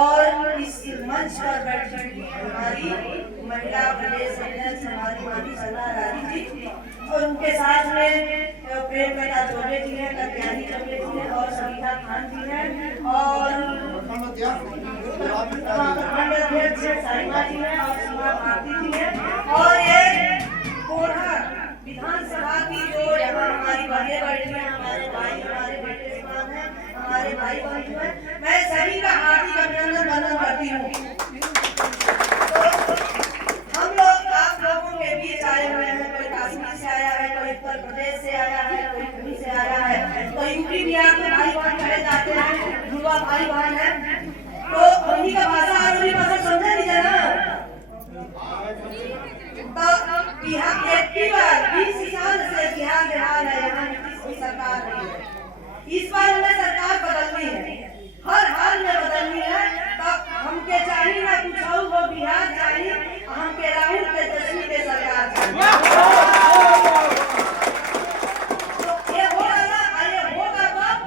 और इस मंच पर बैठी हमारी महिला प्रदेश अध्यक्ष हमारी मानी सना राजी जी और उनके साथ में प्रेम कथा चौबे जी हैं, कत्यानी चौबे जी हैं और सविता खान जी हैं और प्रखंड अध्यक्ष साइमा जी हैं और सीमा भारती जी हैं और ये कोढ़ा विधानसभा की जो यहाँ हमारी बहनें बैठी हैं, हमारे भाई हमारे बेटे समान हैं, हमारे भाई बहन हैं, मैं सभी का हार्दिक अभिनंदन वंदन करती हूँ। तो हम लोग आप लोगों के बीच आए हुए हैं, कोई कश्मीर से आया है, कोई उत्तर प्रदेश से आया है, कोई कहीं से आया है, तो यूपी बिहार में भाई बहन कहे जाते हैं, युवा भाई बहन है, तो उन्हीं का भाषा और उन्हीं भाषा समझे लीजिए ना। तो बिहार एक बार 20 साल से बिहार बिहार है, यहाँ नीतीश की सरकार नहीं है, इस बार हमें सरकार बदलनी है, हर हाल में बदलनी है। तो हमके चाहिए ना कुछ और वो बिहार चाहिए, हमके राहुल के तस्वीर के सरकार चाहिए। तो ये होगा ना, ये होगा कब?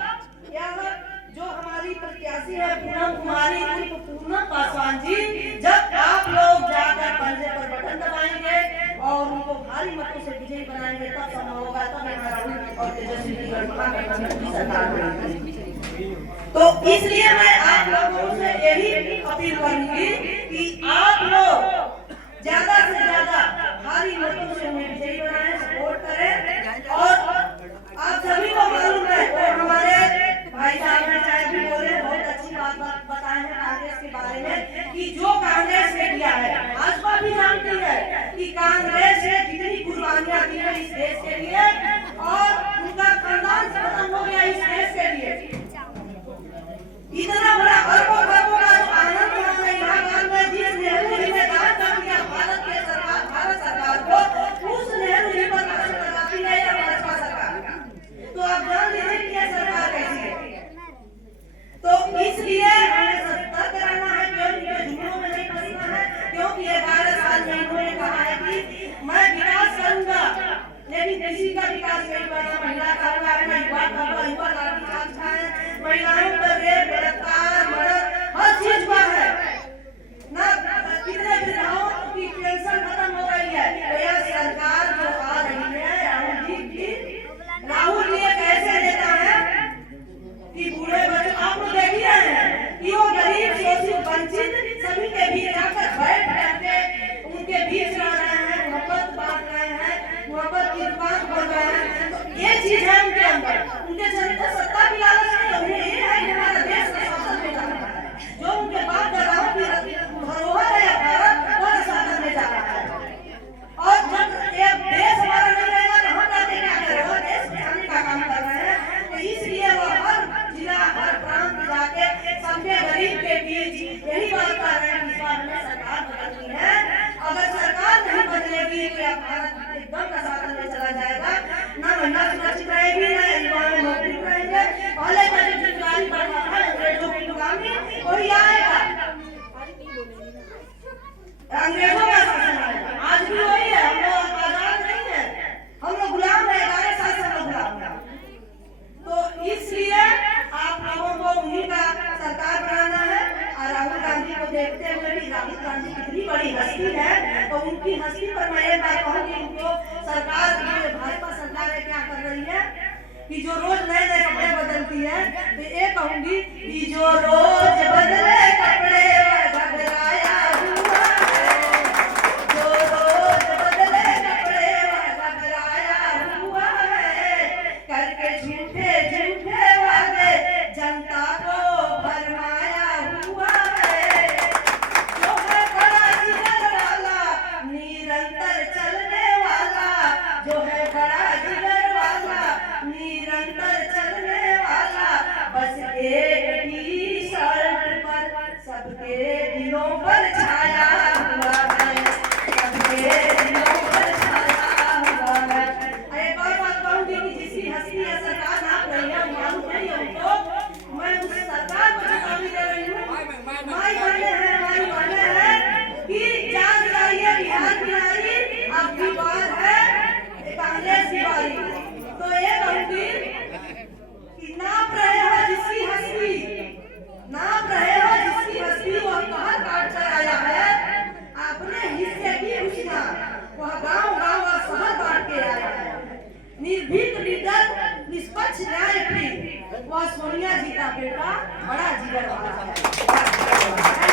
यहाँ जो हमारी प्रत्याशी है पूनम कुमारी उर्फ पूनम पासवान जी, जब आप लोग जाकर पंजे पर बटन दबाएंगे और उनको भारी मतों से विजयी बनाएंगे तब संभव होगा, तब यहाँ राहुल और तेजस्वी की गठबंधन की सरकार बनेगी। तो इसलिए मैं आप लोगों से यही अपील करूंगी कि आप लोग ज्यादा से ज्यादा भारी मतों से उन्हें विजयी बनाएं, सपोर्ट करें। और आप सभी को मालूम है और हमारे भाई साहब ने चाहे भी बोले, बहुत अच्छी बात बताए हैं कांग्रेस के बारे में कि जो कांग्रेस ने किया है, भाजपा भी जानती है कि कांग्रेस ने कितनी कुर्बानियां दी है इस देश के लिए और उनका खानदान खत्म हो गया इस देश के लिए। इतना बड़ा अरबों खरबों का जो आनंद हमने इलाहाबाद में जिस नेहरू जी ने दान कर दिया भारत सरकार को, उस नेहरू जी पर नजर लगाती है या भाजपा सरकार। तो आप जान लीजिए कि यह सरकार कैसी है। तो इसलिए हमें सतर्क रहना है, क्योंकि जुमलों में नहीं फंसना है, क्योंकि 11 साल में इन्होंने कहा है कि मैं विकास करूंगा, लेकिन किसी का विकास नहीं करना, महिला का हुआ है, युवा का हुआ, युवा लाठी है, महिलाओं पर रेप बलात्कार मर्डर हर चीज पर है ना, कितने विधवाओं की पेंशन खत्म हो गई है। तो यह सरकार जो आ रही है राहुल जी कैसे देता है कि बूढ़े बच्चे आप लोग देख ही रहे हैं कि वो गरीब शोषित वंचित सभी के बीच आकर बैठ करके उनके बीच रह रहे हैं, मोहब्बत बांट रहे हैं, मोहब्बत की दुकान खोल रहे हैं। तो ये चीज है उनके अंदर, उनके चरित्र सत्ता की लालच नहीं, उन्हें ये है कि हमारा देश का शासन में जाना है, जो उनके बाप दादाओं की धरोहर है भारत, वो शासन में जा रहा है। और जब एक देश हमारा नहीं रहेगा तो हम जाते क्या करेंगे, देश बचाने का काम कर रहे हैं। तो इसलिए वो हर जिला हर प्रांत जाके सबके गरीब के बीच यही बात कर रहे हैं कि इस बार हमें सरकार बदलनी है। अगर सरकार नहीं बदलेगी तो यह भारत एकदम का शासन में चला जाएगा, ना महिला सुरक्षित रहेगी, ना युवा में नौकरी रहेंगे, पहले का जो बेरोजगारी बढ़ा है अंग्रेजों की गुलामी वही आएगा, अंग्रेजों का शासन आएगा। आज भी वही है, हम लोग आजाद नहीं है, हम लोग गुलाम है, 11 साल से हम गुलाम है। तो इसलिए आप लोगों को उन्हीं का सरकार बनाना है। और राहुल गांधी को देखते हुए भी, राहुल गांधी कितनी बड़ी हस्ती है, तो उनकी हस्ती पर मैं ये बात कहूँगी, उनको सरकार जो भाजपा सरकार है क्या कर रही है कि जो रोज नए नए कपड़े बदलती है, तो ये कहूँगी कि जो रोज बदले कपड़े घबराया हुआ है, जो रोज बदले कपड़े घबराया हुआ है, करके झूठे झूठे वादे जनता को भरमाया हुआ है, जो है बड़ा जिगर वाला निरंतर चलने वाला, जो है बड़ा जिगर वाला निरंतर चलने वाला, बस एक ही वह सोनिया जी का बेटा बड़ा जिगर वाला है।